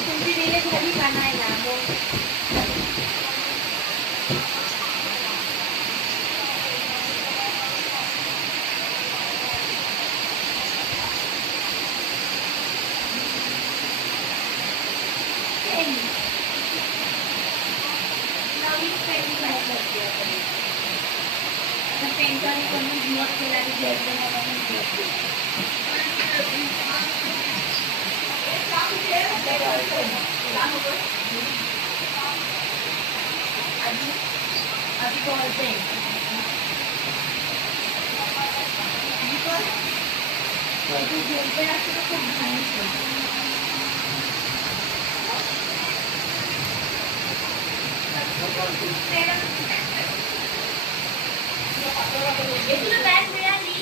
तुमची दिले घरी बनायला नवीन पेंटिंग पेंटाने कमी दिवस केला आधी बोलते खूप तुला बॅग मिळाली